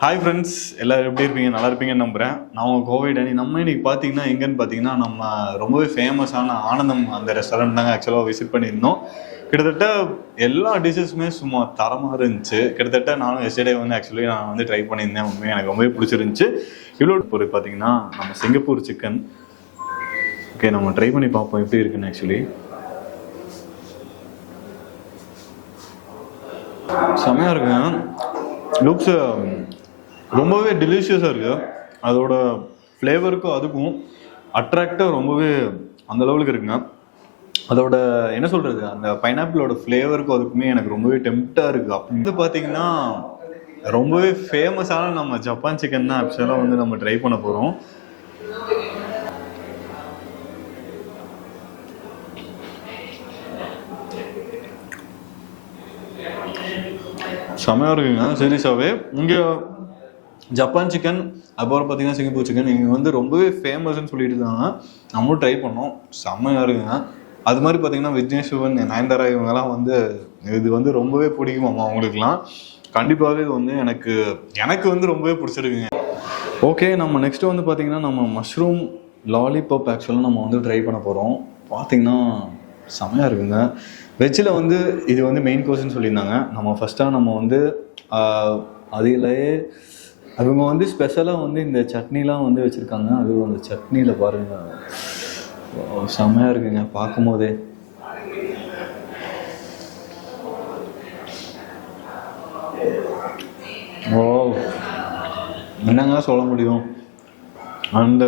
Hi friends, எல்லோரும் எப்படி இருப்பீங்க? நல்லா இருப்பீங்கன்னு நம்புகிறேன். நான் உங்கள் கோவிட் அணி. நம்ம இன்னைக்கு பார்த்தீங்கன்னா எங்கன்னு பார்த்தீங்கன்னா நம்ம ரொம்பவே ஃபேமஸான ஆனந்தம் அந்த ரெஸ்டாரண்ட் தாங்க ஆக்சுவலாக விசிட் பண்ணியிருந்தோம். கிட்டத்தட்ட எல்லா டிஷ்ஷஸுமே சும்மா தரமாக இருந்துச்சு. கிட்டத்தட்ட நானும் எஸ்டர்டே வந்து ஆக்சுவலி நான் வந்து ட்ரை பண்ணியிருந்தேன். உண்மையாக எனக்கு ரொம்பவே பிடிச்சிருந்துச்சு. இவ்வளோ பொருள் பார்த்தீங்கன்னா நம்ம சிங்கப்பூர் சிக்கன். ஓகே, நம்ம ட்ரை பண்ணி பார்ப்போம் எப்படி இருக்குன்னு. ஆக்சுவலி செமையாக இருக்குங்க. லுக்ஸ் ரொம்பவே டெலிஷியஸாக இருக்குது. அதோட ஃப்ளேவருக்கும் அதுக்கும் அட்ராக்டாக ரொம்பவே அந்த லெவலுக்கு இருக்குங்க. அதோட என்ன சொல்கிறது, அந்த பைனாப்பிளோட ஃப்ளேவருக்கும் அதுக்குமே எனக்கு ரொம்பவே டெம்ப்டாக இருக்குது. அப்படி வந்து பார்த்தீங்கன்னா ரொம்பவே ஃபேமஸான நம்ம ஜப்பான் சிக்கன் தான் ஆக்சுவலாக வந்து நம்ம ட்ரை பண்ண போகிறோம். செமையாக இருக்குங்க சீரியஸாகவே. இங்கே ஜப்பான் சிக்கன், அப்புறம் பார்த்தீங்கன்னா சிங்கப்பூர் சிக்கன் இங்கே வந்து ரொம்பவே ஃபேமஸ்ன்னு சொல்லிட்டு இருந்தாங்க. நம்மளும் ட்ரை பண்ணோம், செம்மையாக இருக்குங்க. அது மாதிரி பார்த்தீங்கன்னா விக்னேஷ் சிவன், நயன்தாரா இவங்கெல்லாம் வந்து இது வந்து ரொம்பவே பிடிக்குமாம்மா அவங்களுக்குலாம். கண்டிப்பாகவே இது வந்து எனக்கு வந்து ரொம்பவே பிடிச்சிருக்குங்க. ஓகே, நம்ம நெக்ஸ்ட்டு வந்து பார்த்தீங்கன்னா நம்ம மஷ்ரூம் லாலிபாப் ஆக்சுவலாக நம்ம வந்து ட்ரை பண்ண போகிறோம். பார்த்தீங்கன்னா செம்மையாக இருக்குங்க. வெஜ்ஜில் வந்து இது வந்து மெயின் கோர்ஸ்ன்னு சொல்லியிருந்தாங்க. நம்ம ஃபஸ்ட்டாக நம்ம வந்து அதிலேயே அவங்க வந்து ஸ்பெஷலாக வந்து இந்த சட்னிலாம் வந்து வச்சுருக்காங்க. அதுவும் அந்த சட்னியில் பாருங்கள், செம்மையாக இருக்குங்க பார்க்கும் போதே. ஓ, என்னங்க சொல்ல முடியும், அந்த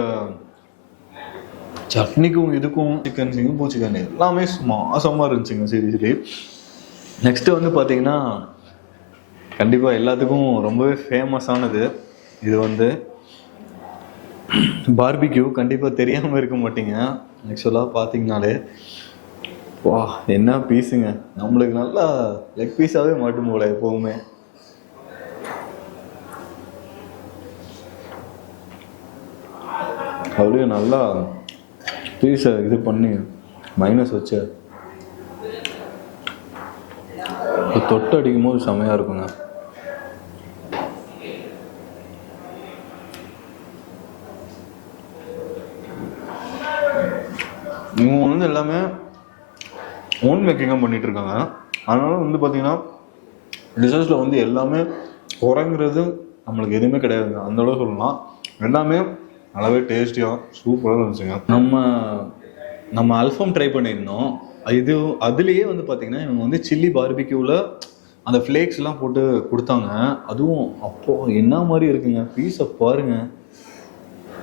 சட்னிக்கும் இதுக்கும் சிக்கன் சிங்கப்பூர் சிக்கன் எல்லாமே மாசமாக இருந்துச்சுங்க சீரியஸ்லி. நெக்ஸ்ட்டு வந்து பார்த்தீங்கன்னா கண்டிப்பாக எல்லாத்துக்கும் ரொம்பவே ஃபேமஸானது இது வந்து பார்பிக்யூ. கண்டிப்பாக தெரியாமல் இருக்க மாட்டீங்க ஆக்சுவலாக பார்த்தீங்கனாலே. வா, என்ன பீஸுங்க, நம்மளுக்கு நல்லா லெக் பீஸாகவே மாட்டும் போல எப்போவுமே. அப்படியே நல்லா பீஸை இது பண்ணி மைனஸ் வச்சு தொட்டு அடிக்கும் போது செமையாக இருக்குங்க. இவங்க வந்து எல்லாமே ஓன் மேக்கிங்காக பண்ணிட்டு இருக்காங்க. அதனால வந்து பார்த்தீங்கன்னா டிஷஸில் வந்து எல்லாமே குறைங்கிறது நம்மளுக்கு எதுவுமே கிடையாதுங்க, அந்த அளவு சொல்லலாம். எல்லாமே நல்லாவே டேஸ்டியாக சூப்பராக இருந்துச்சுங்க. நம்ம அல்ஃபம் ட்ரை பண்ணியிருந்தோம். அதுலேயே வந்து பார்த்தீங்கன்னா இவங்க வந்து சில்லி பார்பிக்யூவில் அந்த ஃப்ளேக்ஸ்லாம் போட்டு கொடுத்தாங்க. அதுவும் அப்போது என்ன மாதிரி இருக்குங்க, பீஸை பாருங்கள்,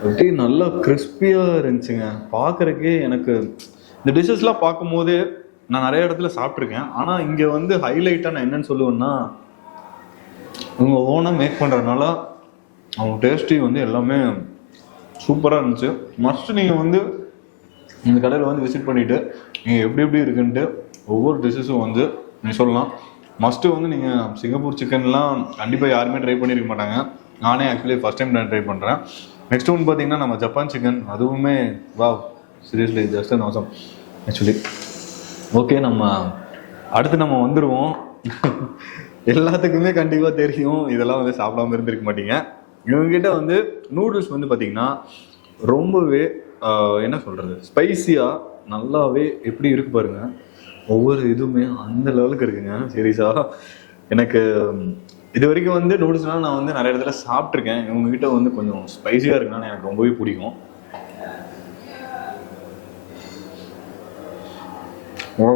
அப்படியே நல்லா கிறிஸ்பியாக இருந்துச்சுங்க பார்க்குறக்கே. எனக்கு இந்த டிஷ்ஷஸ்லாம் பார்க்கும்போது நான் நிறைய இடத்துல சாப்பிட்ருக்கேன். ஆனால் இங்கே வந்து ஹைலைட்டாக நான் என்னென்னு சொல்லுவேன்னா, இவங்க ஓனாக மேக் பண்ணுறதுனால அவங்க டேஸ்ட்டி வந்து எல்லாமே சூப்பராக இருந்துச்சு. மஸ்ட்டு நீங்கள் வந்து இந்த கடையில் வந்து விசிட் பண்ணிவிட்டு நீங்கள் எப்படி இருக்குன்ட்டு ஒவ்வொரு டிஷ்ஷஸும் வந்து நீங்கள் சொல்லலாம். மஸ்ட்டு வந்து நீங்கள் சிங்கப்பூர் சிக்கன்லாம் கண்டிப்பாக யாருமே ட்ரை பண்ணியிருக்க மாட்டாங்க. நானே ஆக்சுவலி ஃபஸ்ட் டைம் நான் ட்ரை பண்ணுறேன். நெக்ஸ்ட் ஒன்று பார்த்தீங்கன்னா நம்ம ஜப்பான் சிக்கன், அதுவுமே வா seriously just and awesome actually. Okay, நம்ம அடுத்து நம்ம வந்துடுவோம். எல்லாத்துக்குமே கண்டிப்பாக தெரியும் இதெல்லாம் வந்து சாப்பிடாம இருந்திருக்க மாட்டீங்க. இவங்ககிட்ட வந்து நூடுல்ஸ் வந்து பார்த்தீங்கன்னா ரொம்பவே என்ன சொல்கிறது, ஸ்பைஸியாக நல்லாவே எப்படி இருக்கு பாருங்க. ஒவ்வொரு இதுவுமே அந்த லெவலுக்கு இருக்குங்க சீரியஸாக. எனக்கு இது வரைக்கும் வந்து நூடுல்ஸ்லாம் நான் வந்து நிறைய இடத்துல சாப்பிட்ருக்கேன். இவங்ககிட்ட வந்து கொஞ்சம் ஸ்பைஸியாக இருக்குன்னு எனக்கு ரொம்பவே பிடிக்கும். ஓ,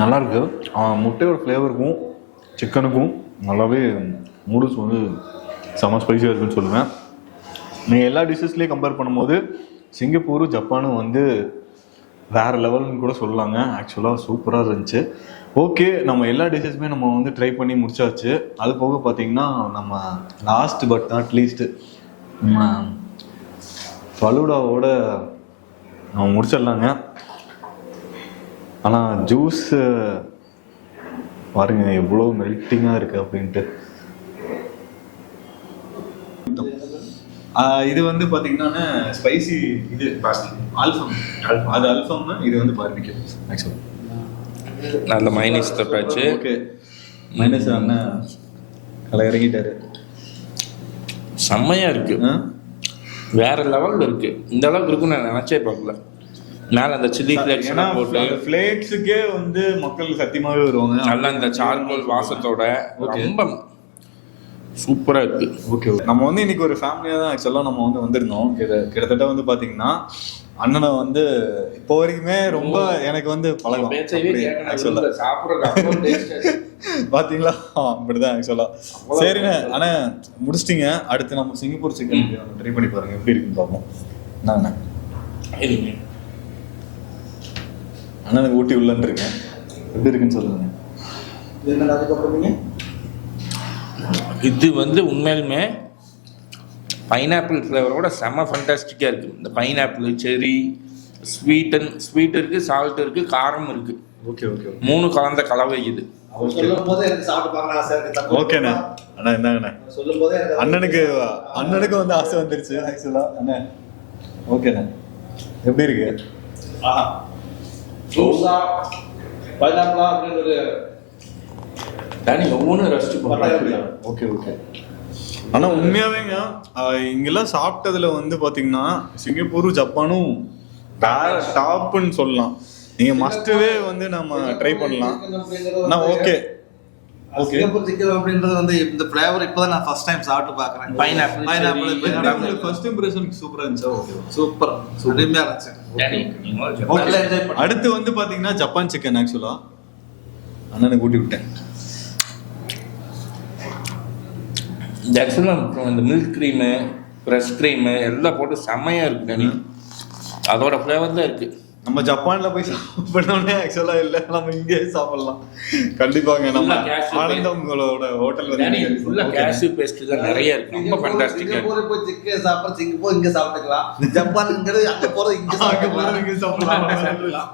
நல்லாயிருக்கு. முட்டையோட ஃப்ளேவருக்கும் சிக்கனுக்கும் நல்லாவே நூடுல்ஸ் வந்து செம்ம ஸ்பைஸியாக இருக்குன்னு சொல்லுவேன். நீங்கள் எல்லா டிஷ்ஷஸ்லேயும் கம்பேர் பண்ணும்போது சிங்கப்பூரும் ஜப்பானும் வந்து வேறு லெவல்னு கூட சொல்லலாங்க. ஆக்சுவலாக சூப்பராக இருந்துச்சு. ஓகே, நம்ம எல்லா டிஷ்ஷஸுமே நம்ம வந்து ட்ரை பண்ணி முடிச்சாச்சு. அது போக பார்த்தீங்கன்னா நம்ம லாஸ்ட் பட் நாட் லீஸ்ட்டு நம்ம ஃபலூடாவோட நம்ம முடிச்சிடலாங்க. ஆனால் ஜூஸு பாருங்க எவ்வளோ மெல்ட்டிங்காக இருக்குது அப்படின்ட்டு. இது வந்து பார்த்தீங்கன்னா ஸ்பைசி இது ஆல்ஃபம், அது ஆல்ஃபம், இது வந்து பார்பிக்யூ ஆக்சுவலாக. நல்ல மைனஸ் தொட்டாச்சு. ஓகே, மைனஸ் அண்ணன் கலை இறங்கிட்டாரு. செம்மையா இருக்கு, வேற லெவல்ல இருக்கு. இந்த அளவுக்கு இருக்குன்னு நான் நினைச்சே பார்க்கல. மேல அந்த சில்லி ஃபிளேக்ஸ் போட்டு ஃபிளேக்ஸுக்கே வந்து மக்கள் சத்தியமாவே வருவாங்க. நல்லா இந்த சார்கோல் வாசத்தோட ரொம்ப சூப்பரா இருக்கு. ஓகே, நம்ம வந்து இன்னைக்கு ஒரு ஃபேமிலியா தான் ஆக்சுவலா நம்ம வந்து வந்திருந்தோம். கிட்டத்தட்ட வந்து பாத்தீங்கன்னா அண்ணனை வந்து இப்போ வரைக்குமே ரொம்ப எனக்கு வந்து பழகம். பாத்தீங்களா, அப்படிதான் ஆக்சுவலா. சரிண்ணே, ஆனா முடிச்சிட்டீங்க. அடுத்து நம்ம சிங்கப்பூர் சிக்கன் ட்ரை பண்ணி பாருங்க, எப்படி இருக்குன்னு பார்ப்போம். என்னண்ணா அண்ணனுக்கு ஊட்டி உள்ளன்னு இருக்கேன், எப்படி இருக்குன்னு சொல்லுங்க. இது வந்து உண்மையிலுமே பைனாப்பிள் ஃப்ளேவரோட செம்ம ஃபண்டாஸ்டிக்காக இருக்குது. இந்த பைனாப்பிள், செரி, ஸ்வீட் இருக்குது, சால்ட் இருக்குது, காரம் இருக்குது. ஓகே ஓகே, 3 கலந்த கலவை இது. ஓகேண்ணா. அண்ணா என்னங்கண்ணா அண்ணனுக்கு வந்து ஆசை வந்துருச்சு ஆக்சுவலா. அண்ணா ஓகேண்ணா, எப்படி இருக்கு? ஒவ்வொன்றும் ரசிச்சு போடுறாங்க. Okay okay. ஆனா உண்மையாவேங்க இங்கெல்லாம் சாப்பிட்டதுல வந்து பாத்தீங்கன்னா சிங்கப்பூரும் ஜப்பானும் வேற டாப்னு சொல்லலாம். நீங்க மஸ்ட்வே வந்து நம்ம ட்ரை பண்ணலாம். ஆனா ஓகே ஓகே, அப்படின்றது வந்து இந்த ஃப்ளேவர் இப்போதான் நான் ஃபர்ஸ்ட் டைம் சாப்பிட்டு பார்க்குறேன். பைனாப்பிள் ஃபர்ஸ்ட் இம்ப்ரெஷனுக்கு சூப்பரா இருந்துச்சா? ஓகே, சூப்பர், அருமையா இருந்துச்சு. அடுத்து வந்து பாத்தீங்கன்னா ஜப்பான் சிக்கன். ஆக்சுவலா அண்ணனை கூட்டி விட்டேன். இந்த மில்க் க்ரீமு, ஃப்ரெஷ் க்ரீமு எல்லாம் போட்டு செம்மையா இருக்கு டனி. அதோட ஃப்ளேவர் தான் இருக்கு. நம்ம ஜப்பான்ல போய் சாப்பிடணும்னே ஆக்சுவலா இல்ல, நம்ம இங்கே சாப்பிடலாம் கண்டிப்பாங்க. நம்ம ஆனந்தங்களோட ஹோட்டல் வந்து ஃபுல்லா கேஷ்யூ பேஸ்ட் தான் நிறைய இருக்கு. ரொம்ப ஃபண்டாஸ்டிக்கா இருக்கு. போய் சிக்கன் சாப்பிட சிங்கப்பூர் இங்க சாப்பிட்டுக்கலாம். ஜப்பான்ங்கிறது அங்க போறது இங்க சாப்பிடலாம்.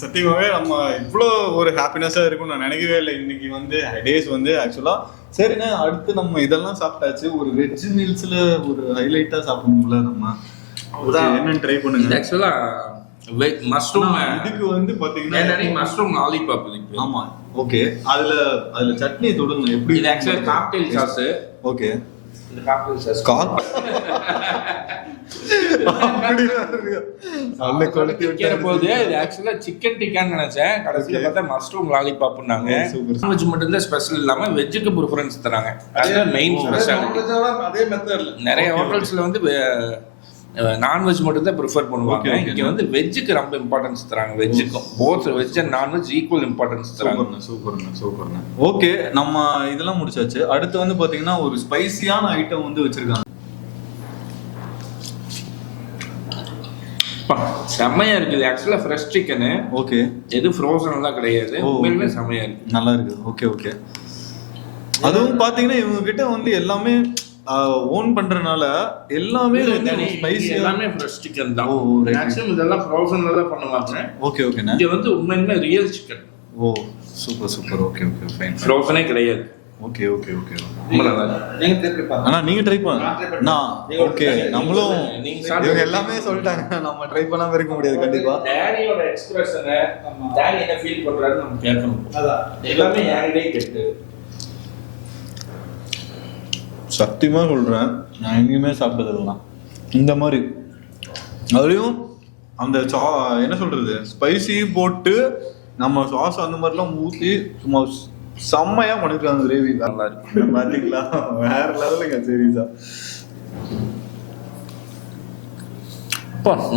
சத்தியமாவே நம்ம இவ்வளோ ஒரு ஹாப்பினஸா இருக்கும்னு நான் நினைக்கவே இல்லை. இன்னைக்கு வந்து டேஸ் வந்து ஆக்சுவலா சரிண்ணே. அடுத்து நம்ம இதெல்லாம் சாப்பிட்டாச்சு. ஒரு வெஜ் மீல்ஸ்ல ஒரு ஹைலைட்டா சாப்பிடணும்ல நம்ம, என்னன்னு ட்ரை பண்ணுங்க. ஆக்சுவலா மஷ்ரூம் இதுக்கு வந்து பாத்தீங்கன்னா மஷ்ரூம் லாலிபாப் இருக்கு. ஆமா ஓகே, அதுல சட்னி தொடுங்க. எப்படி இது ஆக்சுவலா காக்டெயில் சாஸ். ஓகே, இந்த காக்டெயில் சாஸ் இது ஆக்சுவலா சிக்கன் டிக்கான்னு நினைச்சேன். கடைசியில பார்த்தா மஷ்ரூம் லாலிபாப்னாங்க. நான்வெஜ் மட்டும் தான் ஸ்பெஷல் இல்லாம வெஜ்ஜுக்கு ப்ரிஃபரன்ஸ் தராங்க. அதுதான் மெயின் ஸ்பெஷாலிட்டி. அதே மெத்தட்ல நிறைய ஹோட்டல்ஸ்ல வந்து நான்வெஜ் மட்டும் தான் ப்ரிஃபர் பண்ணுவாங்க. இங்க வந்து வெஜ்ஜுக்கு ரொம்ப இம்பார்ட்டன்ஸ் தராங்க. வெஜ்ஜுக்கும் both veg and non veg equal importance தராங்க. சூப்பர்ண்ணா. ஓகே, நம்ம இதெல்லாம் முடிச்சாச்சு. அடுத்து வந்து பாத்தீங்கன்னா ஒரு ஸ்பைசியான ஐட்டம் வந்து வச்சிருக்காங்க. செம்மையா இருக்குது. ஆக்சுவலா ஃப்ரெஷ் சிக்கனு. ஓகே, எது ஃப்ரோசன் எல்லாம் கிடையாது. உண்மையிலுமே செம்மையா இருக்கு, நல்லா இருக்கு. Okay okay. அதுவும் பாத்தீங்கன்னா இவங்க கிட்ட வந்து எல்லாமே ஓன் பண்றனால எல்லாமே ஸ்பைசி, எல்லாமே ஃப்ரெஷ் சிக்கன் தான். மேக்ஸிமம் இதெல்லாம் ஃப்ரோசன்ல தான் பண்ணுவாங்க. ஓகே ஓகேண்ணா. இது வந்து உண்மையிலுமே ரியல் சிக்கன். ஓ சூப்பர். Okay okay fine. ஃப்ரோசனே கிடையாது. Okay okay okay. நீங்க ட்ரை பண்ணுங்க. ஓகே, நம்மளும் இவங்க எல்லாமே சொல்லிட்டாங்க, நம்ம ட்ரை பண்ணாம இருக்க முடியாது கண்டிப்பா. டாடியோட எக்ஸ்பிரஷன், டாடி என்ன ஃபீல் பண்றாருன்னு நம்ம கேட்கணும். அதான் எல்லாமே யாரிடே கேட்டு. சத்தியமா சொல்றேன், நான் எங்கேயுமே சாப்பிட்டதெல்லாம் இந்த மாதிரி. அதுலயும் அந்த என்ன சொல்றது, ஸ்பைசி போட்டு நம்ம சாஸ் அந்த மாதிரிலாம் ஊற்றி சும்மா செம்மையா பண்ணிருக்காங்க. கிரேவி நல்லா இருக்கு பாத்தீங்களா, வேற லெவலுங்க. சீரியஸா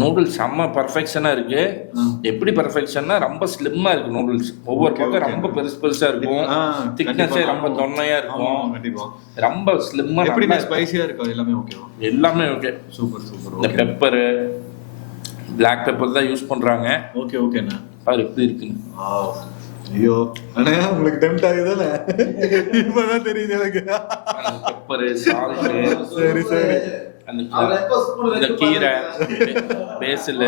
நூடுல்ஸ் செம்ம பர்ஃபெக்ஷனா இருக்கு. எப்படி பர்ஃபெக்ஷன்னா ரொம்ப ஸ்லிம்மா இருக்கு நூடுல்ஸ். ஒவ்வொரு பக்கம் ரொம்ப பெருசா இருக்கும். திக்னஸே ரொம்ப தொன்னையா இருக்கும். கண்டிப்பா ரொம்ப ஸ்லிம்மா. எப்படி ஸ்பைசியா இருக்கு எல்லாமே? ஓகேவா? எல்லாமே ஓகே. சூப்பர். இந்த பெப்பர், பிளாக் பெப்பர் தான் யூஸ் பண்றாங்க. ஓகே ஓகேண்ணா. பாரு எப்படி இருக்குன்னு. ஐயோ அண்ணா, உங்களுக்கு டெம்ப்ட் ஆகுதுல? இப்பதான் தெரியுது எனக்கு. பெப்பர், சால்ட், சரி அந்த கீரை, பேசில்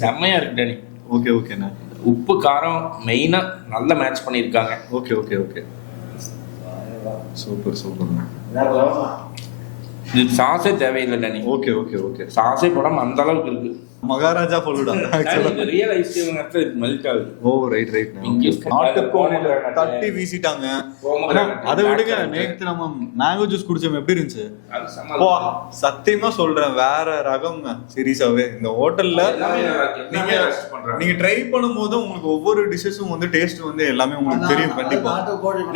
செம்மையா இருக்கு டாடி. ஓகே ஓகேண்ணா. உப்பு காரம் மெயினா நல்லா மேட்ச் பண்ணிருக்காங்க. ஓகே. சூப்பர்ண்ணா. இது சாஸே தேவையில்லை டாடி. ஓகே. சாஸே போடாம அந்த அளவுக்கு இருக்கு. மகாராஜா ஃபலூடா இந்த ரியல் ஐஸ்கிரீம் மெல்ட் ஆகுது. ஓ ரைட் ரைட் இங்க நாட்டுக்கோழில தட்டி வீசிட்டாங்க. அதை விடுங்க, நேத்து நம்ம மேங்கோ ஜூஸ் குடிச்சோம், எப்படி இருந்துச்சு? அது செம்ம. போ, சத்தியமா சொல்றேன், வேற ரகம்ங்க. சீரியஸாவே இந்த ஹோட்டல்ல நீங்க ட்ரை பண்ணும்போது உங்களுக்கு ஒவ்வொரு டிஷ்ஷஸும் வந்து டேஸ்ட் வந்து எல்லாமே உங்களுக்கு தெரியும் கண்டிப்பா.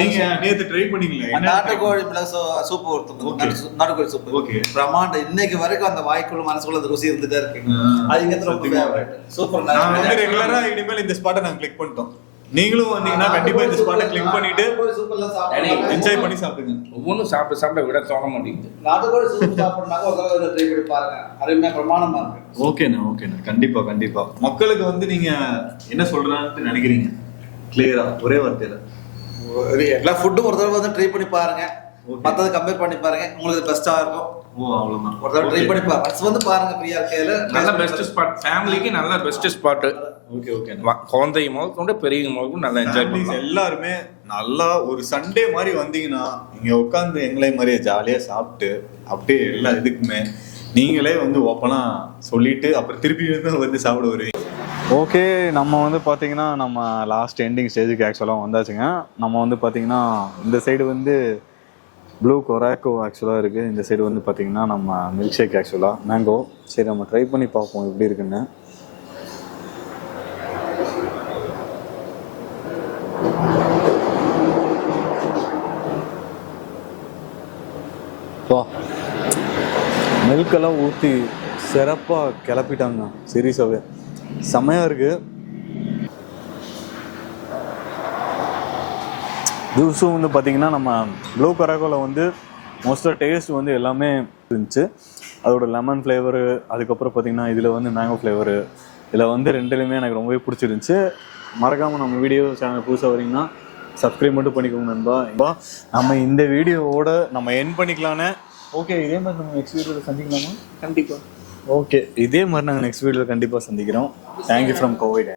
நீங்க நேத்து ட்ரை பண்ணீங்களா? நாட்டுக்கோழி மிளகு சூப் நாட்டுக்கோழி சூப் ஓகே பிரமாண்டம். இன்னைக்கு வரைக்கும் அந்த வாய்க்குள்ள மனசுக்குள்ள அந்த ருசி இருந்துட்டே இருக்கு. அது இங்க ரொம்ப ஃபேவரட். சூப்பர். நான் வந்து ரெகுலரா இனிமேல் இந்த ஸ்பாட்டை நாங்க கிளிக் பண்ணிட்டோம். நீங்களும் வந்தீங்கன்னா கண்டிப்பா இந்த ஸ்பாட்டை கிளிக் பண்ணிட்டு சூப்பர்லாம் சாப்பிடுங்க. என்ஜாய் பண்ணி சாப்பிடுங்க. ஒவ்வொன்றும் சாப்பிட சாப்பிட விட தோண மாட்டேங்குது. நாட்டுக்கோழி சூப் சாப்பிடுறாங்க, ஒரு தடவை ட்ரை பண்ணி பாருங்க. அருமையா பிரமாணமா இருக்கு. ஓகேண்ணா கண்டிப்பா கண்டிப்பா. மக்களுக்கு வந்து நீங்க என்ன சொல்றான்னு நினைக்கிறீங்க கிளியரா ஒரே வார்த்தையில? எல்லா ஃபுட்டும் ஒரு தடவை வந்து ட்ரை பண்ணி பாருங்க. மத்தத கம்பேர் பண்ணி பாருங்க, உங்களுக்கு பெஸ்டா இருக்கும். ஓ அவ்வளவுதான். ஒரு தடவை ட்ரை பண்ணி பாருங்க, வந்து பாருங்க. ஃப்ரீயா இருக்கையில நல்ல பெஸ்ட் ஸ்பாட், ஃபேமிலிக்கு நல்ல பெஸ்ட் ஸ்பாட். Okay okay. குழந்தை முதல் கொண்டு பெரியவங்க முதல் நல்லா என்ஜாய் பண்ணலாம். எல்லாருமே நல்லா ஒரு சண்டே மாதிரி வந்தீங்கன்னா இங்க உட்காந்து எங்களை மாதிரியே ஜாலியா சாப்பிட்டு அப்படியே எல்லா இதுக்குமே நீங்களே வந்து ஓப்பனா சொல்லிட்டு அப்புறம் திருப்பி வந்து சாப்பிட வருவீங்க. ஓகே, நம்ம வந்து பார்த்தீங்கன்னா நம்ம லாஸ்ட் எண்டிங் ஸ்டேஜுக்கு ஆக்சுவலாக வந்தாச்சுங்க. நம்ம வந்து பார்த்தீங்கன்னா இந்த சைடு வந்து ப்ளூ கொராக்கோ ஆக்சுவலாக இருக்குது. இந்த சைடு வந்து பார்த்தீங்கன்னா நம்ம மில்க் ஷேக் ஆக்சுவலாக மேங்கோ. சரி, நம்ம ட்ரை பண்ணி பார்ப்போம் எப்படி இருக்குன்னு. மில்கெல்லாம் ஊற்றி சிறப்பாக கிளப்பிட்டாங்க. சீரியஸாகவே செம்மையாக இருக்குது. ஜூஸும் வந்து பார்த்திங்கன்னா நம்ம ப்ளூ கொராக்கோவில் வந்து மோஸ்ட்டாக டேஸ்ட் வந்து எல்லாமே இருந்துச்சு. அதோட லெமன் ஃப்ளேவரு, அதுக்கப்புறம் பார்த்திங்கன்னா இதில் வந்து மேங்கோ ஃப்ளேவரு, இதில் வந்து ரெண்டுலேயுமே எனக்கு ரொம்பவே பிடிச்சிருந்துச்சு. மறக்காமல் நம்ம வீடியோ சேனல் புதுசாக வரீங்கன்னா சப்ஸ்கிரைப் மட்டும் பண்ணிக்கோங்க நண்பா. இப்போ நம்ம இந்த வீடியோவோட நம்ம என் பண்ணிக்கலான்னு. ஓகே, இதே மாதிரி நம்ம நெக்ஸ்ட் வீடியோவில் சந்திக்கலாமா? கண்டிப்பா. ஓகே, இதே மாதிரி நாங்கள் நெக்ஸ்ட் வீடியோவில் கண்டிப்பாக சந்திக்கிறோம். Thank you from Covid.